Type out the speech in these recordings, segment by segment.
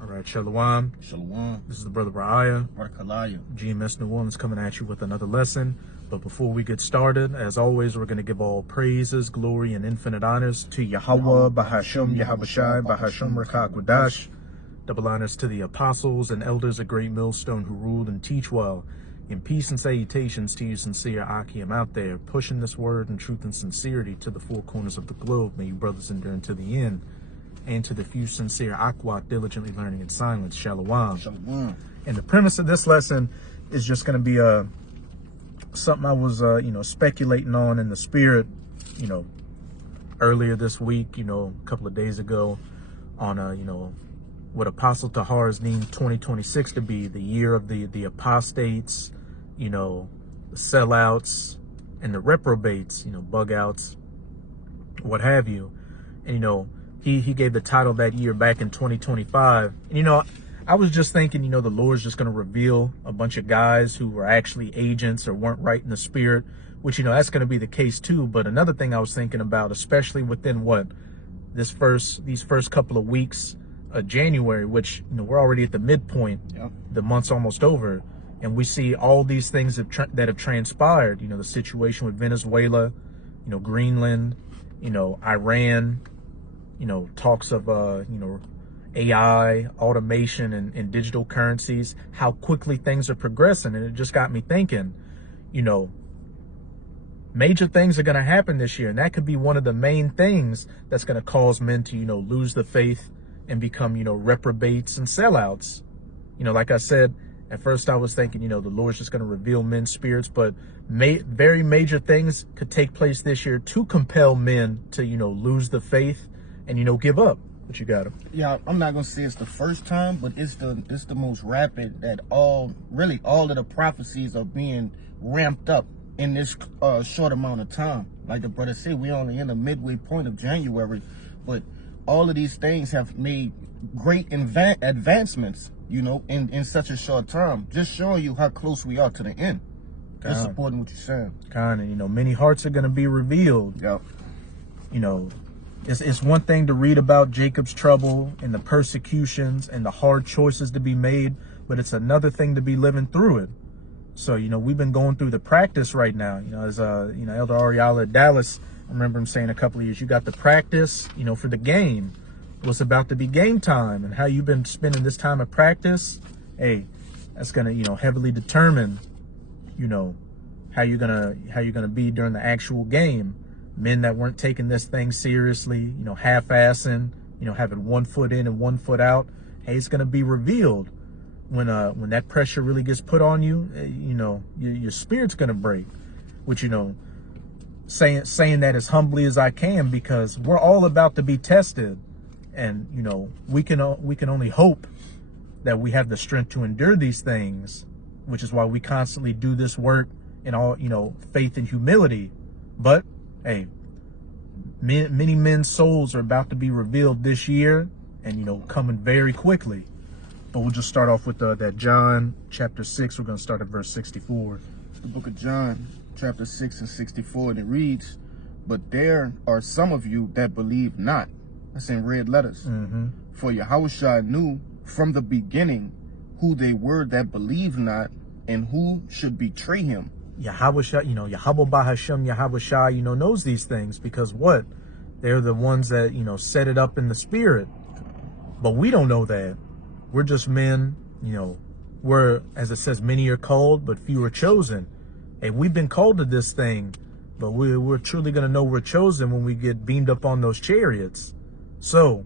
All right, Shalom. Shalom. This is the brother Ra'aya. Barakalaya. GMS New Orleans coming at you with another lesson. But before we get started, as always, we're going to give all praises, glory, and infinite honors to Yahweh, Bahasham, Yahabushai, Bahasham, Rakakwadash. Double honors to the apostles and elders of Great Millstone who rule and teach well. In peace and salutations to you sincere Akim out there, pushing this word in truth and sincerity to the four corners of the globe. May you brothers endure to the end. And to the few sincere Akwat diligently learning in silence. Shalom. Shalom. And the premise of this lesson is just going to be something I was speculating on in the spirit, earlier this week, a couple of days ago, on what Apostle Tahar has named 2026 to be, the year of the apostates, the sellouts, and the reprobates, bug outs, what have you. And he gave the title that year back in 2025. And, I was just thinking, the Lord's just going to reveal a bunch of guys who were actually agents or weren't right in the spirit, which, that's going to be the case too. But another thing I was thinking about, especially within these first couple of weeks of January, which, we're already at the midpoint, the month's almost over. And we see all these things that have transpired, the situation with Venezuela, Greenland, Iran, talks of, AI, automation, and digital currencies, how quickly things are progressing. And it just got me thinking, major things are going to happen this year. And that could be one of the main things that's going to cause men to, lose the faith and become, reprobates and sellouts. Like I said, at first I was thinking, the Lord's just going to reveal men's spirits, but very major things could take place this year to compel men to, lose the faith and, give up. But you got him. Yeah, I'm not gonna say it's the first time, but it's the most rapid that all of the prophecies are being ramped up in this short amount of time. Like the brother said, we only in the midway point of January, but all of these things have made great advancements, in such a short time. Just showing you how close we are to the end. Just supporting what you're saying. Kind of, many hearts are gonna be revealed. Yeah. It's one thing to read about Jacob's trouble and the persecutions and the hard choices to be made, but it's another thing to be living through it. So, we've been going through the practice right now. As Elder Ariala at Dallas, I remember him saying a couple of years, you got the practice, for the game. What's about to be game time, and how you've been spending this time of practice. Hey, that's gonna, heavily determine, how you're gonna be during the actual game. Men that weren't taking this thing seriously, half-assing, having one foot in and one foot out. Hey, it's going to be revealed when that pressure really gets put on you. Your spirit's going to break. Which, saying that as humbly as I can, because we're all about to be tested, and we can only hope that we have the strength to endure these things, which is why we constantly do this work in all faith and humility. But hey, many men's souls are about to be revealed this year, and coming very quickly. But we'll just start off with that John chapter 6. We're going to start at verse 64. The book of John chapter 6 and 64, and it reads, "But there are some of you that believe not." That's in red letters. For Yahushua knew from the beginning who they were that believed not, and who should betray him. Yahweh, Yahweh Bahasham, Yahweh, knows these things, because what? They're the ones that, set it up in the spirit. But we don't know that. We're just men, we're, as it says, many are called, but few are chosen. Hey, we've been called to this thing, but we're truly going to know we're chosen when we get beamed up on those chariots. So,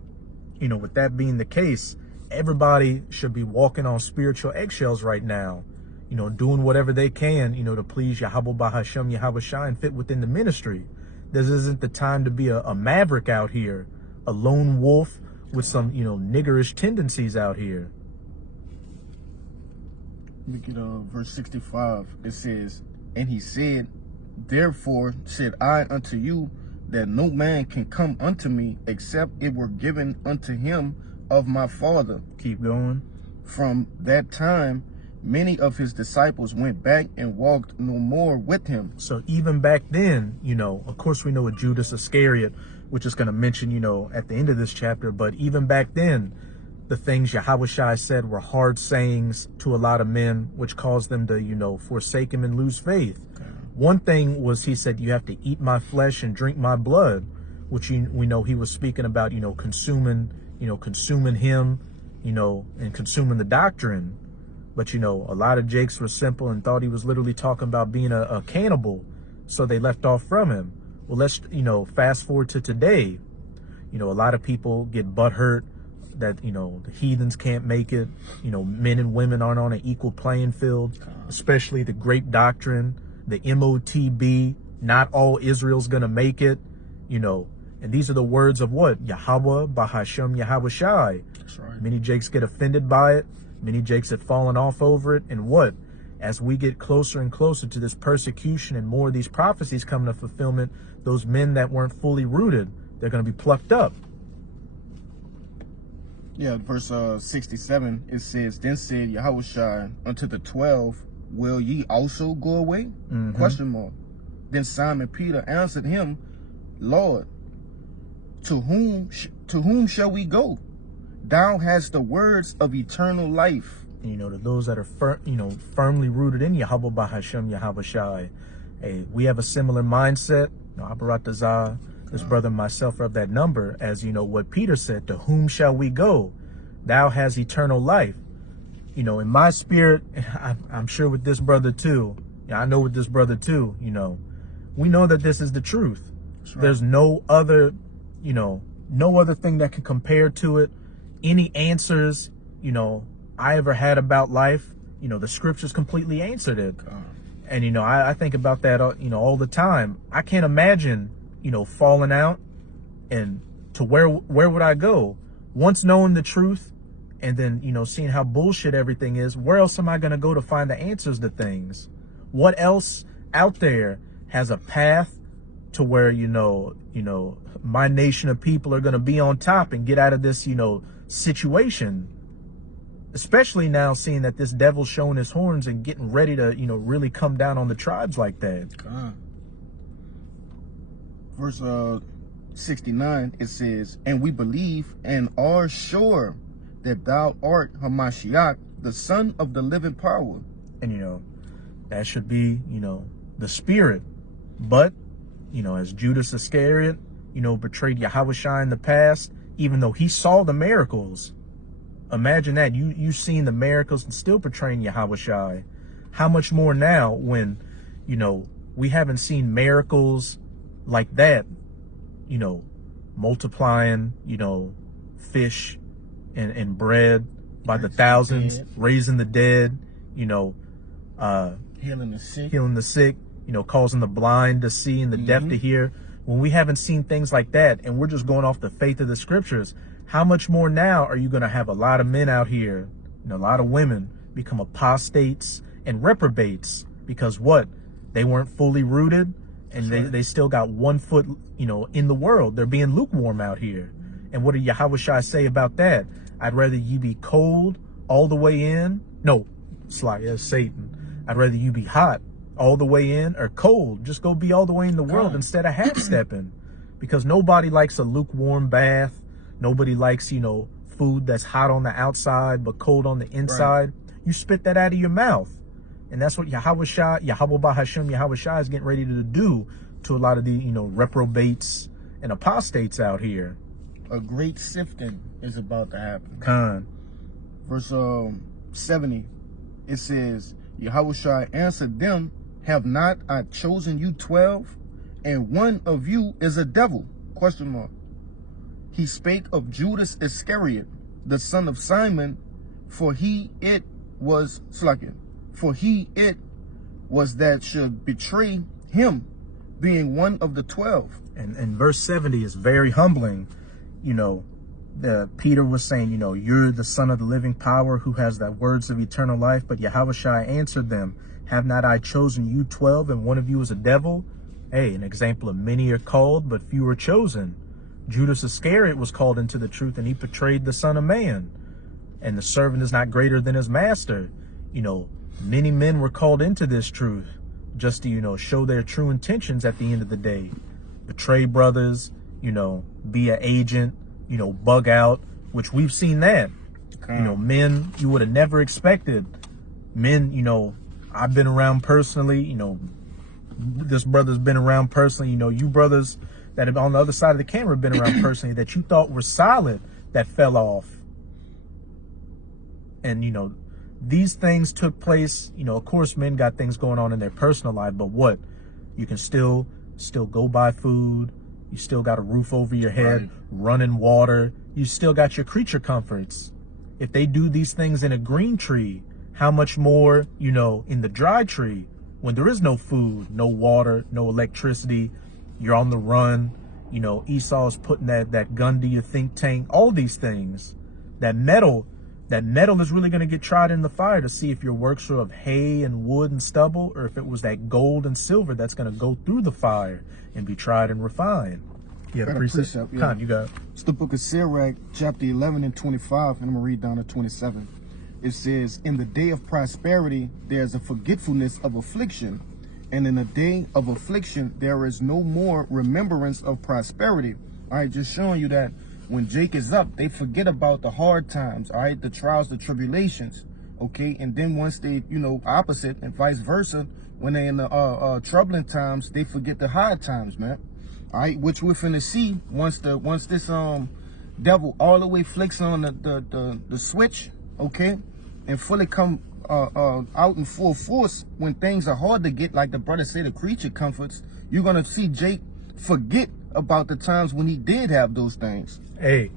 with that being the case, everybody should be walking on spiritual eggshells right now. Doing whatever they can, to please Yahweh Bahasham, Yahweh and fit within the ministry. This isn't the time to be a maverick out here, a lone wolf with some, niggerish tendencies out here. Look at verse 65. It says, "And he said, Therefore said I unto you, that no man can come unto me, except it were given unto him of my Father." Keep going. From that time, many of his disciples went back and walked no more with him. So even back then, of course we know a Judas Iscariot, which is going to mention, at the end of this chapter, but even back then, the things Yahushua said were hard sayings to a lot of men, which caused them to, forsake him and lose faith. One thing was he said, you have to eat my flesh and drink my blood, which we know he was speaking about, consuming him, and consuming the doctrine. But, a lot of Jakes were simple and thought he was literally talking about being a cannibal. So they left off from him. Well, let's, fast forward to today. A lot of people get butthurt that, the heathens can't make it. Men and women aren't on an equal playing field, especially the grape doctrine, the MOTB. Not all Israel's going to make it, And these are the words of what? Yahweh, Bahashem, Yahushai. That's right. Many Jakes get offended by it. Many Jakes have fallen off over it. And what? As we get closer and closer to this persecution and more of these prophecies coming to fulfillment, those men that weren't fully rooted, they're going to be plucked up. Yeah, verse 67, it says, Then said Yahushua unto the 12, Will ye also go away? Question mark. Then Simon Peter answered him, Lord, to whom shall we go? Thou hast the words of eternal life. And, to those that are firmly rooted in Yahweh Bahashem Yahushai, hey, we have a similar mindset. Abaratazah, this brother and myself are of that number, as what Peter said, to whom shall we go? Thou hast eternal life. In my spirit, I'm sure with this brother too. I know with this brother too, we know that this is the truth. Right. There's no other, no other thing that can compare to it. Any answers, I ever had about life, the scriptures completely answered it. And, I think about that, all the time. I can't imagine, falling out and to where would I go? Once knowing the truth and then, seeing how bullshit everything is, where else am I going to go to find the answers to things? What else out there has a path to where, my nation of people are going to be on top and get out of this, situation? Especially now seeing that this devil's showing his horns and getting ready to, really come down on the tribes like that. Verse 69, it says, And we believe and are sure that thou art Hamashiach, the son of the living power. And, that should be, the spirit. But, as Judas Iscariot, betrayed Yahushua in the past, even though he saw the miracles. Imagine that. You've seen the miracles and still portraying Yahushua. How much more now when, we haven't seen miracles like that, multiplying, fish and bread by the thousands, raising the dead, healing the sick, causing the blind to see and the deaf to hear. When we haven't seen things like that and we're just going off the faith of the scriptures, how much more now are you going to have a lot of men out here and a lot of women become apostates and reprobates because what? They weren't fully rooted and they still got 1 foot, in the world. They're being lukewarm out here. And what did Yahushua say about that? I'd rather you be cold all the way in. No, that's Satan. I'd rather you be hot all the way in or cold. Just go be all the way in the world instead of half-stepping. Because nobody likes a lukewarm bath. Nobody likes, food that's hot on the outside but cold on the inside. Right. You spit that out of your mouth. And that's what Yahweh Bahashem Yahushua is getting ready to do to a lot of the, reprobates and apostates out here. A great sifting is about to happen. Verse 70, it says, Yahushua answered them, Have not I chosen you 12, and one of you is a devil? Question mark. He spake of Judas Iscariot, the son of Simon, for he it was that should betray him, being one of the 12. And verse 70 is very humbling. Peter was saying, you're the son of the living power who has the words of eternal life. But Yahushua answered them, Have not I chosen you 12, and one of you is a devil? Hey, an example of many are called, but few are chosen. Judas Iscariot was called into the truth, and he betrayed the Son of Man. And the servant is not greater than his master. Many men were called into this truth just to, show their true intentions at the end of the day. Betray brothers, be an agent, bug out, which we've seen that. You know, men you would have never expected. Men, you know, I've been around personally, you know, this brother's been around personally, you know, you brothers that have on the other side of the camera been around personally that you thought were solid that fell off. And, you know, these things took place, you know, of course men got things going on in their personal life, but what? You can still go buy food. You still got a roof over your head, right, running water. You still got your creature comforts. If they do these things in a green tree, how much more, you know, in the dry tree when there is no food, no water, no electricity, you're on the run. You know, Esau's putting that gun to your think tank, all these things. That metal is really going to get tried in the fire to see if your works are of hay and wood and stubble, or if it was that gold and silver that's going to go through the fire and be tried and refined. You got a precept? Yeah. Con, you got it. It's the book of Sirach, chapter 11 and 25, and I'm going to read down to 27. It says, in the day of prosperity, there's a forgetfulness of affliction, and in the day of affliction, there is no more remembrance of prosperity. All right, just showing you that when Jake is up, they forget about the hard times, all right, the trials, the tribulations, okay? And then once they, you know, opposite and vice versa, when they're in the troubling times, they forget the hard times, man. All right, which we're finna see once this devil all the way flicks on the switch, okay, and fully come out in full force when things are hard to get, like the brother said, the creature comforts. You're gonna see Jake forget about the times when he did have those things. Hey,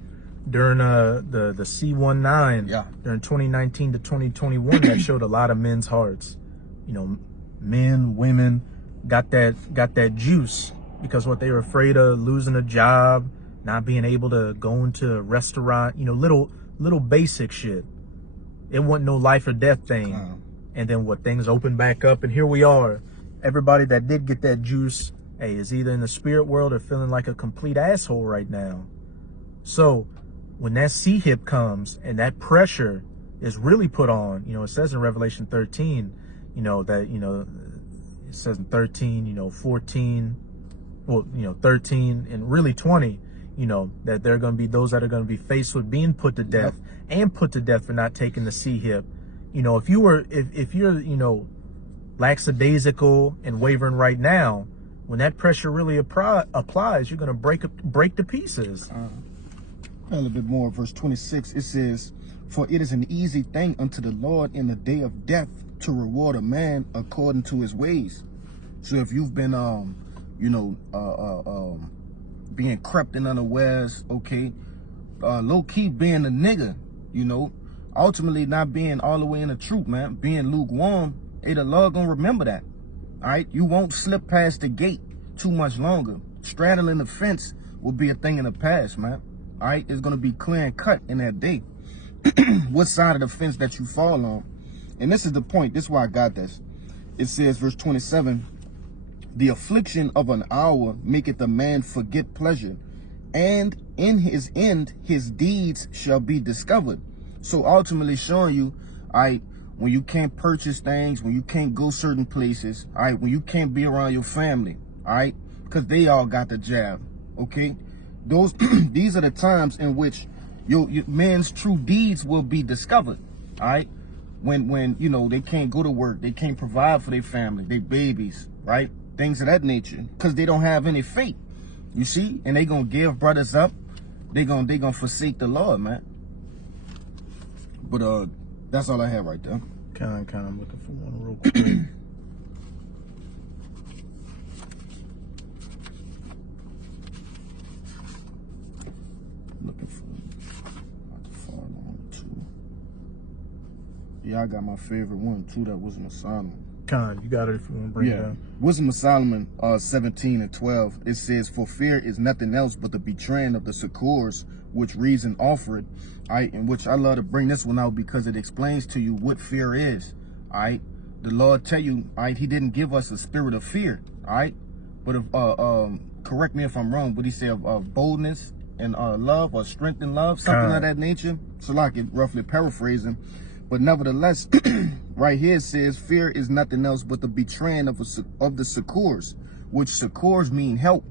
during the C19, yeah, during 2019 to 2021, that showed a lot of men's hearts. You know, men, women got that juice. Because what they were afraid of, losing a job, not being able to go into a restaurant, you know, little basic shit. It wasn't no life or death thing. And then what, things opened back up, and here we are. Everybody that did get that juice, hey, is either in the spirit world or feeling like a complete asshole right now. So when that C-hip comes and that pressure is really put on, you know, it says in Revelation 13, you know, that, you know, it says in 13, you know, 14, well, you know, 13 and really 20, you know, that there are going to be those that are going to be faced with being put to death, and put to death for not taking the C-hip. You know, if you're, you know, lackadaisical and wavering right now, when that pressure really applies, you're going to break to pieces. A little bit more, verse 26, it says, for it is an easy thing unto the Lord in the day of death to reward a man according to his ways. So if you've been, you know, being crept in unawares, okay, low-key being a nigga, you know, ultimately not being all the way in the truth, man, being lukewarm, hey, the Lord gonna remember that, all right? You won't slip past the gate too much longer. Straddling the fence will be a thing in the past, man, all right? It's gonna be clear and cut in that day. What side of the fence that you fall on. And this is the point, this is why I got this. It says, verse 27, the affliction of an hour maketh a man forget pleasure, and in his end his deeds shall be discovered. So ultimately showing you, all right, when you can't purchase things, when you can't go certain places, all right, when you can't be around your family, all right, because they all got the jab, okay? Those these are the times in which your man's true deeds will be discovered, all right? When you know, they can't go to work, they can't provide for their family, their babies, right? Things of that nature, because they don't have any faith, you see, and they gonna give brothers up. They gonna forsake the Lord, man. But that's all I have right there. Kind of looking for one real quick. Looking for not too far along too. Yeah, I got my favorite one too. That Wisdom of Solomon. You got it if you want to bring it up. Wisdom of Solomon 17 and 12. It says, for fear is nothing else but the betraying of the succors which reason offered. Alright, in which I love to bring this one out because it explains to you what fear is. Alright, the Lord tell you, alright, he didn't give us a spirit of fear. Alright, but correct me if I'm wrong, but he said of boldness and love, or strength and love, something of that nature. So like it roughly paraphrasing. But nevertheless, right here it says, fear is nothing else but the betraying of the succors, which succors mean help,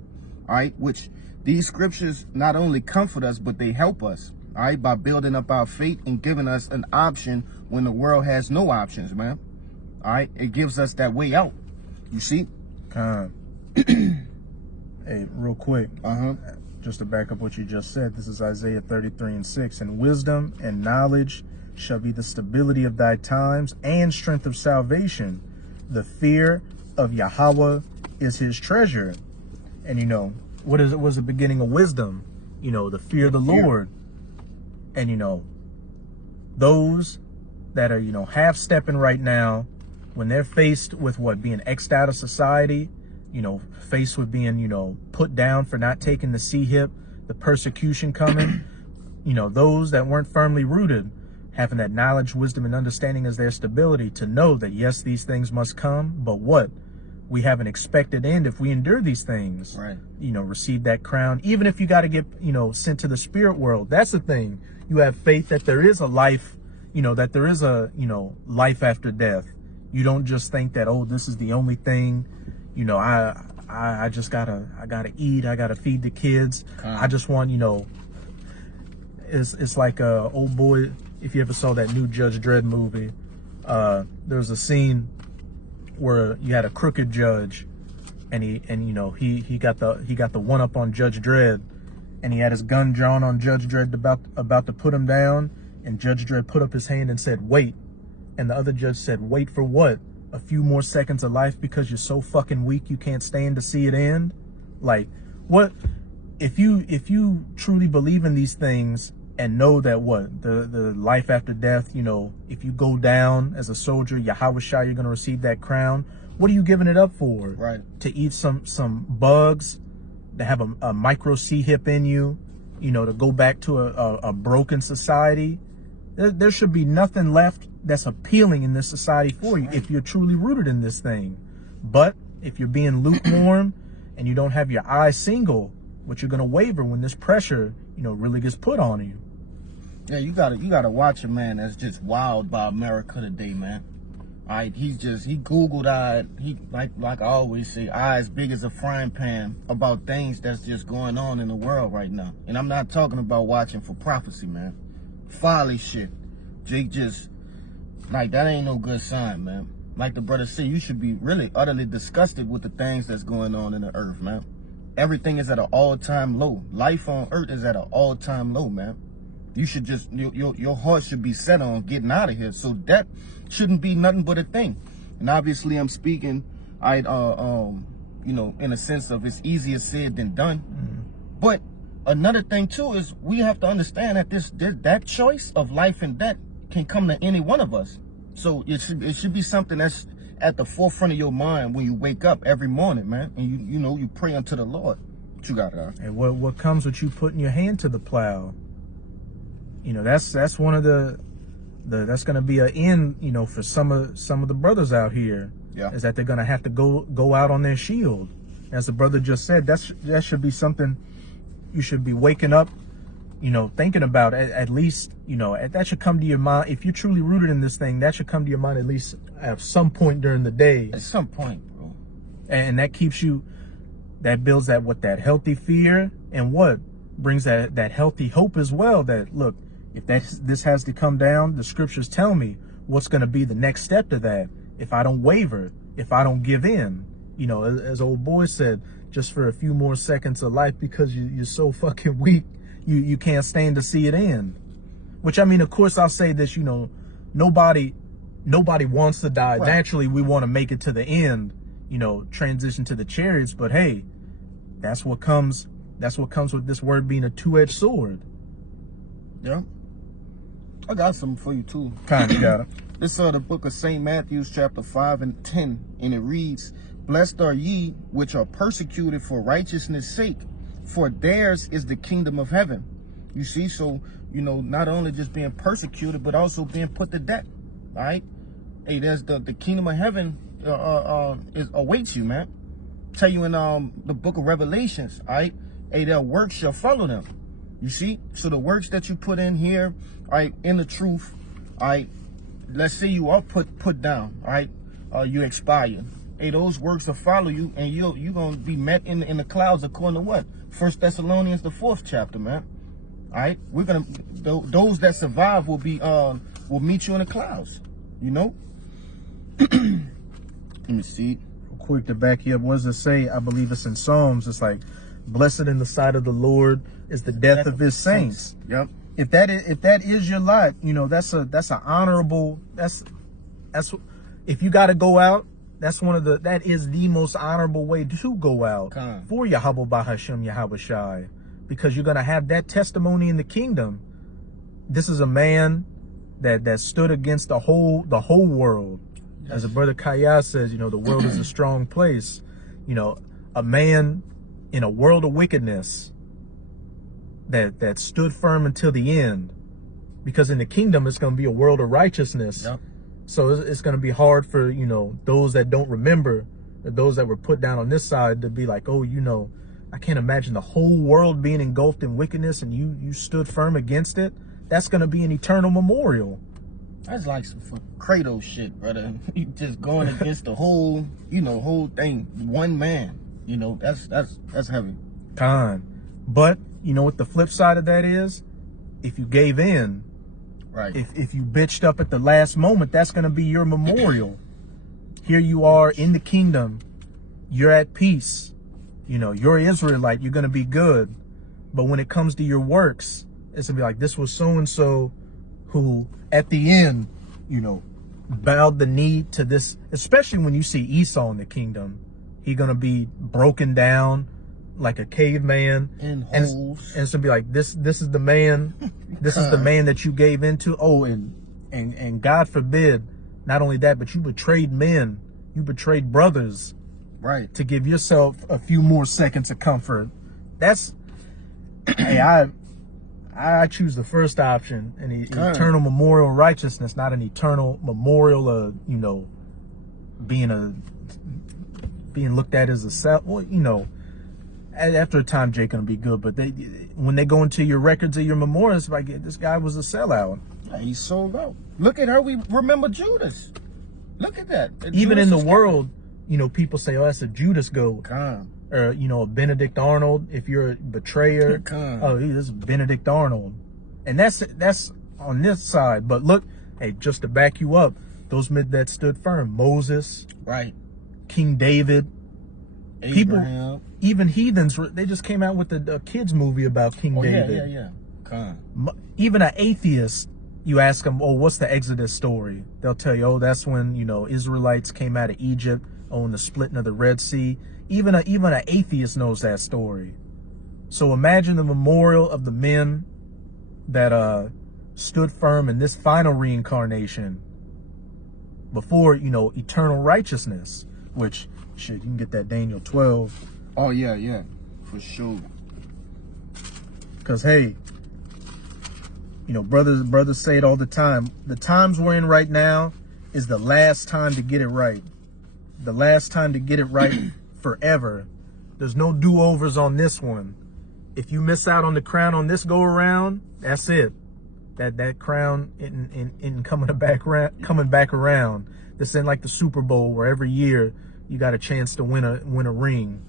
all right? Which these scriptures not only comfort us, but they help us, all right, by building up our faith and giving us an option when the world has no options, man. All right, it gives us that way out. You see? Hey, real quick, just to back up what you just said, this is Isaiah 33:6. And wisdom and knowledge shall be the stability of thy times and strength of salvation. The fear of Yahweh is his treasure. And you know, what was the beginning of wisdom? You know, the fear of the Lord. And you know, those that are, you know, half-stepping right now, when they're faced with being X'd out of society, you know, faced with being, you know, put down for not taking the C-hip, the persecution coming, you know, those that weren't firmly rooted, having that knowledge, wisdom, and understanding as their stability to know that, yes, these things must come, but what? We have an expected end if we endure these things. Right. You know, receive that crown. Even if you got to get, you know, sent to the spirit world, that's the thing. You have faith that there is a life, you know, that there is a, you know, life after death. You don't just think that, oh, this is the only thing, you know, I just gotta eat, I gotta feed the kids. I just want, you know, it's like old boy, if you ever saw that new Judge Dredd movie, there was a scene where you had a crooked judge and you know, he got the one up on Judge Dredd, and he had his gun drawn on Judge Dredd about to put him down, and Judge Dredd put up his hand and said, "Wait." And the other judge said, "Wait for what? A few more seconds of life because you're so fucking weak you can't stand to see it end?" Like, what if you truly believe in these things and know that the life after death, you know, if you go down as a soldier, Yahweh Shai, you're gonna receive that crown. What are you giving it up for? Right. To eat some bugs, to have a micro C-hip in you, you know, to go back to a broken society. There should be nothing left that's appealing in this society for you if you're truly rooted in this thing. But if you're being lukewarm and you don't have your eyes single, what you're gonna waver when this pressure, you know, really gets put on you. Yeah, you gotta watch a man that's just wild by America today, man. All right, he Googled he like I always say, eyes big as a frying pan about things that's just going on in the world right now. And I'm not talking about watching for prophecy, man. Folly shit. Jake just, like, that ain't no good sign, man. Like the brother said, you should be really utterly disgusted with the things that's going on in the earth, man. Everything is at an all-time low. Life on earth is at an all-time low, man. You should just, your heart should be set on getting out of here. So that shouldn't be nothing but a thing. And obviously I'm speaking, you know, in a sense of it's easier said than done. But another thing too is we have to understand that that choice of life and death can come to any one of us. So it should be something that's at the forefront of your mind when you wake up every morning, man. And you know, you pray unto the Lord. What you got, And what comes with you putting your hand to the plow? You know, that's one of that's gonna be an end, you know, for some of the brothers out here. Yeah. Is that they're gonna have to go out on their shield. As the brother just said, that should be something you should be waking up, you know, thinking about. At least, you know, that should come to your mind. If you're truly rooted in this thing, that should come to your mind at least at some point during the day. At some point, bro. And that keeps you, that builds that healthy fear, and what brings that healthy hope as well. That, look, if this has to come down, the scriptures tell me what's going to be the next step to that. If I don't waver, if I don't give in, you know, as old boy said, just for a few more seconds of life because you're so fucking weak, you can't stand to see it end. Which, I mean, of course, I'll say this, you know, nobody wants to die. Right. Naturally, we want to make it to the end, you know, transition to the chariots. But hey, that's what comes with this word being a two-edged sword. Yeah. I got something for you too. Kind of got it. This is the book of St. Matthew, chapter 5 and 10, and it reads, "Blessed are ye which are persecuted for righteousness' sake, for theirs is the kingdom of heaven." You see, so, you know, not only just being persecuted, but also being put to death. All right? Hey, there's the kingdom of heaven awaits you, man. Tell you in the book of Revelations, all right? Hey, their works shall follow them. You see? So the works that you put in here, all right, in the truth, all right, let's say you are put down, all right, you expire. Hey, those works will follow you, and you're going to be met in the clouds according to what? 1 Thessalonians, the 4th chapter, man. All right, we're gonna those that survive will meet you in the clouds. You know. Let me see. Real quick to back you up, what does it say? I believe it's in Psalms. It's like, blessed in the sight of the Lord is the death of his saints. Yep. If that is your lot, you know, that's an honorable, that's if you got to go out, that is the most honorable way to go out for Yahweh Bahashem Yahweh Shai, because you're going to have that testimony in the kingdom. This is a man that stood against the whole world. As a brother Kaya says, you know, the world is a strong place. You know, a man in a world of wickedness that stood firm until the end, because in the kingdom it's going to be a world of righteousness. Yep. So it's going to be hard for, you know, those that don't remember, or those that were put down on this side, to be like, oh, you know, I can't imagine the whole world being engulfed in wickedness and you stood firm against it. That's going to be an eternal memorial. That's like some Kratos shit, brother. You just going against the whole, you know, whole thing. One man, you know, that's heavy. But you know what the flip side of that is? If you gave in, right? If you bitched up at the last moment, that's going to be your memorial. Here you are in the kingdom. You're at peace. You know, you're Israelite. You're going to be good. But when it comes to your works, it's going to be like, this was so-and-so who at the end, you know, bowed the knee to this. Especially when you see Esau in the kingdom, he's going to be broken down like a caveman, and holes. And it's gonna be like, this is the man, this is the man that you gave into. Oh, and God forbid, not only that, but you betrayed men, you betrayed brothers, right, to give yourself a few more seconds of comfort. That's hey, I choose the first option, an eternal memorial of righteousness, not an eternal memorial of, you know, being looked at as a self. Well, you know, after a time, Jake gonna be good, but when they go into your records of your memorials, like, this guy was a sellout. Yeah, he sold out. Look at how we remember Judas. Look at that. Even in the world, you know, people say, oh, that's a Judas goat. Or, you know, a Benedict Arnold. If you're a betrayer, oh, this is Benedict Arnold. And that's on this side. But look, hey, just to back you up, those men that stood firm, Moses, right, King David, Abraham. People, even heathens, they just came out with a kids movie about King David. Yeah. Even an atheist, you ask them, oh, what's the Exodus story? They'll tell you, oh, that's when, you know, Israelites came out of Egypt, on the splitting of the Red Sea. Even an atheist knows that story. So imagine the memorial of the men that stood firm in this final reincarnation before, you know, eternal righteousness, which, shit, you can get that Daniel 12. Oh, yeah, for sure. Because, hey, you know, brothers say it all the time. The times we're in right now is the last time to get it right. The last time to get it right forever. There's no do-overs on this one. If you miss out on the crown on this go-around, that's it. That crown isn't coming back around. This ain't like the Super Bowl where every year you got a chance to win a ring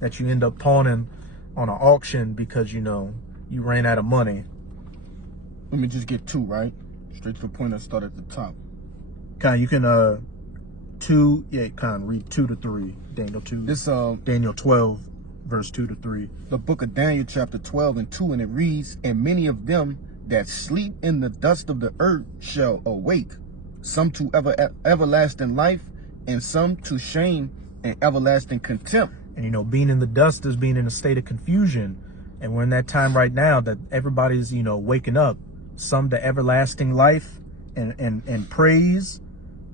that you end up pawning on an auction because, you know, you ran out of money. Let me just get two, right? Straight to the point. I start at the top. You can read 2 to 3. Daniel 2. This Daniel 12, verse 2 to 3. The book of Daniel, chapter 12 and 2, and it reads, and many of them that sleep in the dust of the earth shall awake, some to everlasting life, and some to shame and everlasting contempt. And, you know, being in the dust is being in a state of confusion. And we're in that time right now that everybody's, you know, waking up. Some to everlasting life and praise.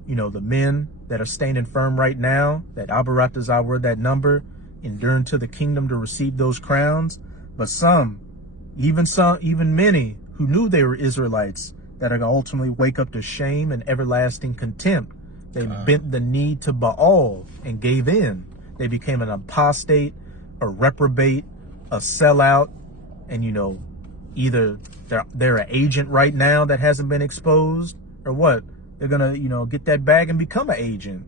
You know, the men that are standing firm right now, that Abarat is our word, that number, enduring to the kingdom to receive those crowns. But even many who knew they were Israelites, that are going to ultimately wake up to shame and everlasting contempt. They bent the knee to Baal and gave in. They became an apostate, a reprobate, a sellout, and, you know, either they're an agent right now that hasn't been exposed, or what? They're going to, you know, get that bag and become an agent.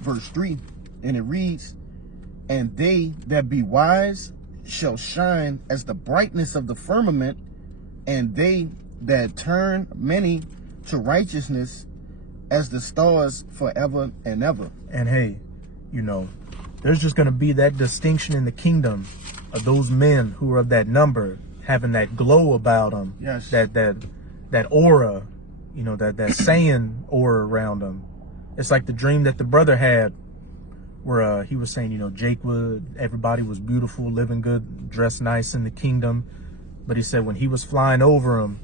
Verse 3, and it reads, and they that be wise shall shine as the brightness of the firmament, and they that turn many to righteousness as the stars forever and ever. And hey, you know, there's just going to be that distinction in the kingdom of those men who are of that number, having that glow about them. Yes. That aura, you know, that saying aura around them. It's like the dream that the brother had where he was saying, you know, everybody was beautiful, living good, dressed nice in the kingdom. But he said when he was flying over him,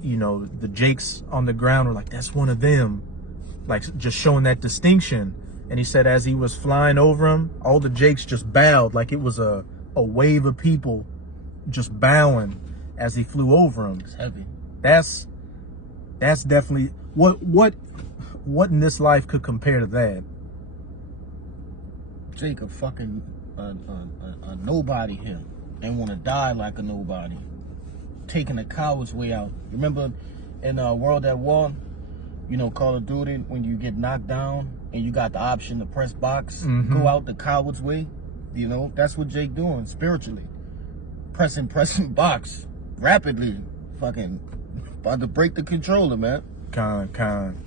you know, the Jakes on the ground were like, that's one of them, like just showing that distinction. And he said as he was flying over him, all the Jakes just bowed like it was a wave of people just bowing as he flew over him. It's heavy. That's definitely what in this life could compare to that. Jacob fucking a nobody here and want to die like a nobody, taking the coward's way out. Remember in World at War, you know, Call of Duty, when you get knocked down and you got the option to press box, go out the coward's way. You know, that's what Jake doing spiritually, pressing box rapidly, fucking about to break the controller, man. Con.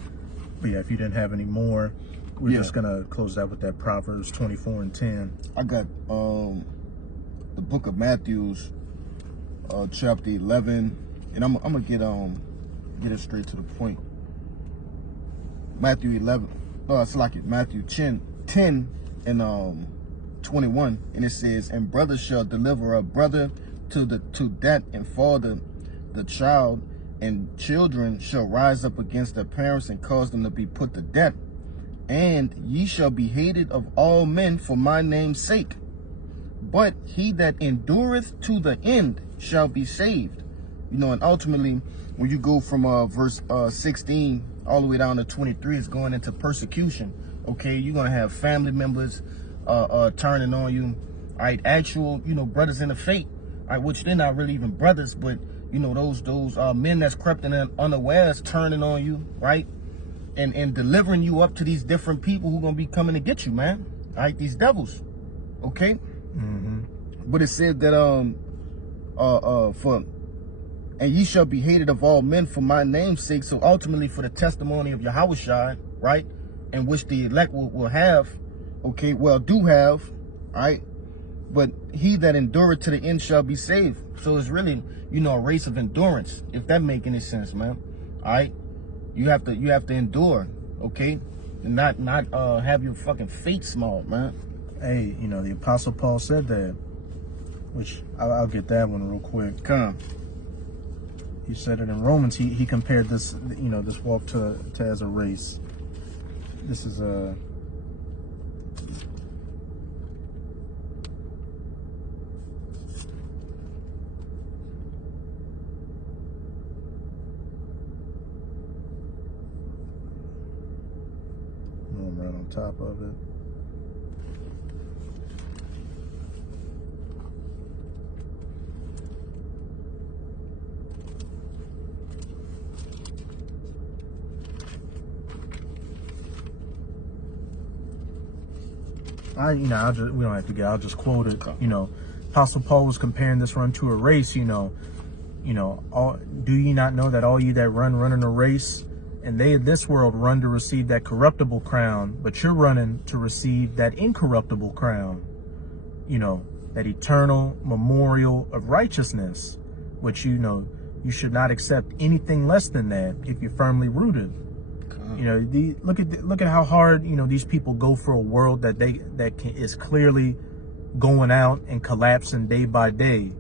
But yeah, if you didn't have any more, we're just gonna close out with that Proverbs 24:10. I got the book of Matthew's chapter 11, and I'm gonna get it straight to the point. Matthew 11, it's like it, Matthew 10 and 21, and it says, and brother shall deliver a brother to death, and father the child, and children shall rise up against their parents and cause them to be put to death. And ye shall be hated of all men for my name's sake. But he that endureth to the end shall be saved. You know, and ultimately, when you go from verse 16 all the way down to 23, it's going into persecution. Okay, you're going to have family members turning on you. All right, actual, you know, brothers in the faith, all right, which they're not really even brothers, but, you know, those men that's crept in unawares turning on you, right? And delivering you up to these different people who gonna be coming to get you, man. All right, these devils. Okay. But it said that and ye shall be hated of all men for my name's sake. So ultimately, for the testimony of Yahushua, right, and which the elect will have. Okay, well, do have. All right, but he that endureth to the end shall be saved. So it's really, you know, a race of endurance, if that make any sense, man. All right. You have to endure, okay, and not have your fucking feet small, man. Hey, you know, the Apostle Paul said that, which I'll get that one real quick. Come. He said it in Romans. He compared this, you know, this walk to as a race. This is a. Right on top of it. We don't have to I'll just quote it. You know, Apostle Paul was comparing this run to a race. You know, do ye not know that all ye that run in a race, and they of this world run to receive that corruptible crown, but you're running to receive that incorruptible crown, you know, that eternal memorial of righteousness, which, you know, you should not accept anything less than that if you're firmly rooted. You know, look at how hard, you know, these people go for a world that is clearly going out and collapsing day by day.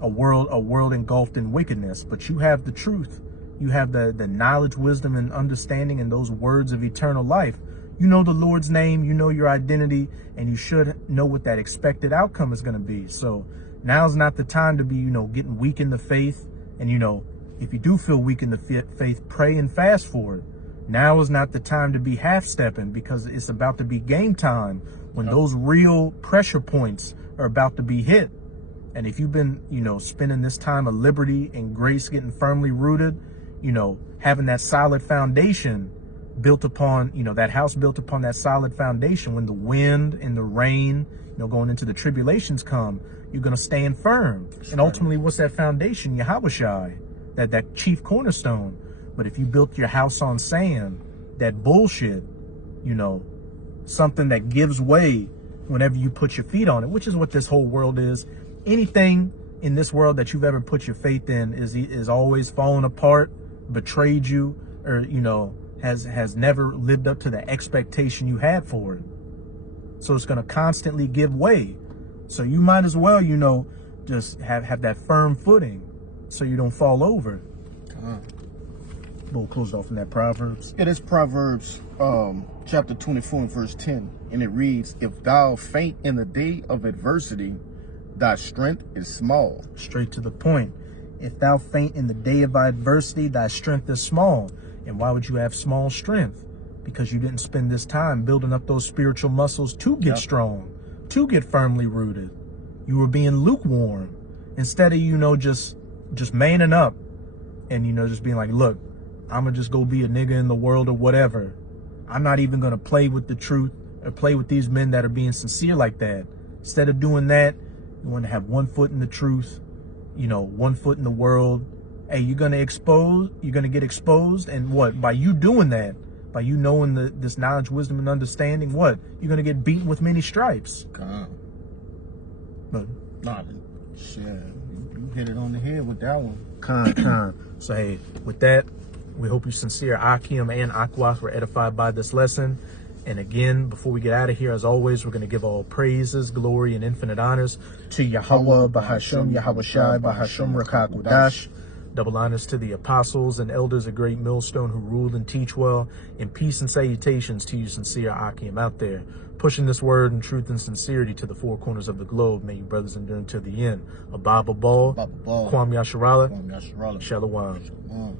A world engulfed in wickedness, but you have the truth. You have the knowledge, wisdom, and understanding, and those words of eternal life. You know the Lord's name, you know your identity, and you should know what that expected outcome is going to be. So now's not the time to be, you know, getting weak in the faith. And, you know, if you do feel weak in the faith, pray and fast for it. Now is not the time to be half-stepping, because it's about to be game time when those real pressure points are about to be hit. And if you've been, you know, spending this time of liberty and grace, getting firmly rooted, you know, having that solid foundation, built upon, that house built upon that solid foundation. When the wind and the rain, going into the tribulations come, you're going to stand firm. And ultimately, what's that foundation? Yahushua, that chief cornerstone. But if you built your house on sand, that bullshit, something that gives way whenever you put your feet on it, which is what this whole world is. Anything in this world that you've ever put your faith in is always fallen apart, betrayed you, or, has never lived up to the expectation you had for it. So it's going to constantly give way. So you might as well, just have that firm footing so you don't fall over. We'll close off in that Proverbs. It is Proverbs chapter 24 and verse 10. And it reads, if thou faint in the day of adversity, thy strength is small. Straight to the point. If thou faint in the day of adversity, thy strength is small. And why would you have small strength? Because you didn't spend this time building up those spiritual muscles to get strong, to get firmly rooted. You were being lukewarm instead of, just manning up and, just being like, look, I'm going to just go be a nigga in the world or whatever. I'm not even going to play with the truth or play with these men that are being sincere like that. Instead of doing that, you want to have 1 foot in the truth, 1 foot in the world. Hey, you're going to get exposed. And what? By you doing that, by you knowing this knowledge, wisdom, and understanding, what? You're going to get beaten with many stripes. But shit, you hit it on the head with that one. So, hey, with that, we hope you sincere Akim and Akwas were edified by this lesson. And again, before we get out of here, as always, we're going to give all praises, glory, and infinite honors to Yahweh, Bahasham, Yahushai, Bahasham, Rakak, Wadash. Double honors to the apostles and elders of Great Millstone who rule and teach well. And peace and salutations to you, sincere Akim out there, pushing this word in truth and sincerity to the 4 corners of the globe. May you brothers endure until the end. Abba Ball, Kwam Yasharala, Shalom.